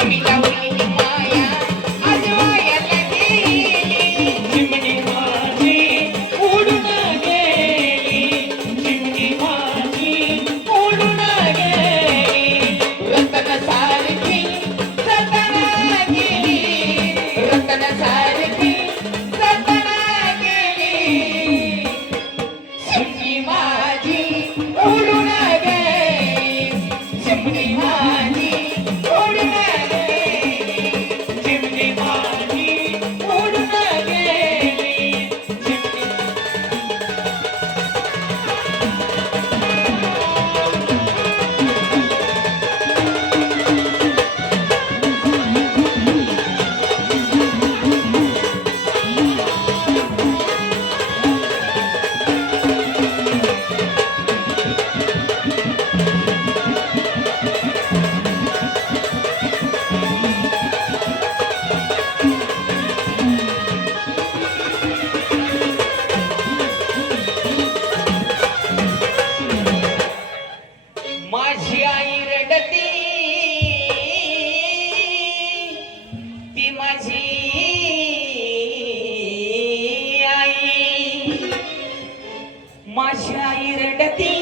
আমি माझी आई रडती. ती माझी आई. माझी आई रडती.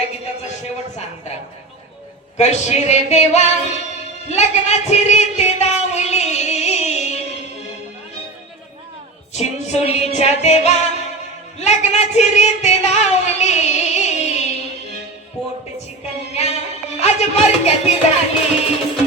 या गीताचा शेवट सांगता. कशी रे देवा लग्नाची रीती दावली. चिंचोलीच्या देवा लग्नाची रीती दावली. पोटची कन्या आज मरक्याती झाली.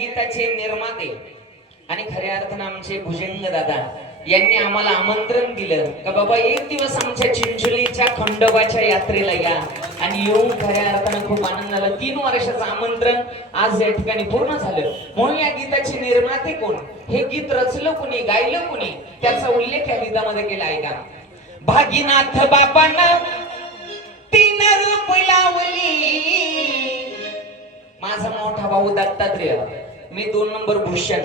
गीताचे निर्माते आणि खऱ्या अर्थानं आमचे भुजंग दादा यांनी आम्हाला आमंत्रण दिलं का बाबा एक दिवस आमच्या चिंचोलीच्या खंडोबाच्या यात्रेला या आणि येऊन खऱ्या अर्थानं खूप आनंद झाला तीन वर्षाचं आमंत्रण आज या ठिकाणी पूर्ण झालं. म्हणून या गीताचे निर्माते कोण? हे गीत रचलं कुणी गायलं कुणी? त्याचा उल्लेख या गीतामध्ये केला आहे का? भागीनाथ बापांना तीन रूप लावली. माझा मोठा भाऊ दत्तात्रेय. मी दोन नंबर भूषण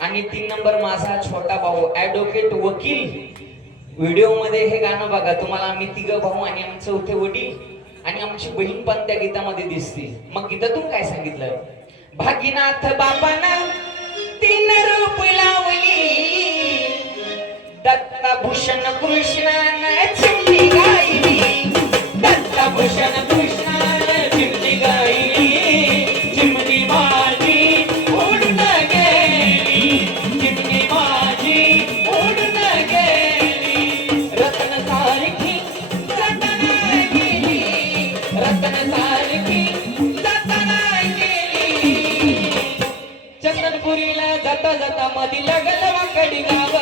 आणि तीन नंबर माझा छोटा भाऊ ऍडव्होकेट वकील. व्हिडिओमध्ये हे गाणं बघा तुम्हाला आम्ही तिघ भाऊ आणि आमचे चौथे वडील आणि आमची बहीण पण त्या गीतामध्ये दिसते. मग गीतातून काय सांगितलं? भागीनाथ बाबांना तीन रूप लावली. दत्तभूषण कृष्ण తమది లగలవ కడిగావ?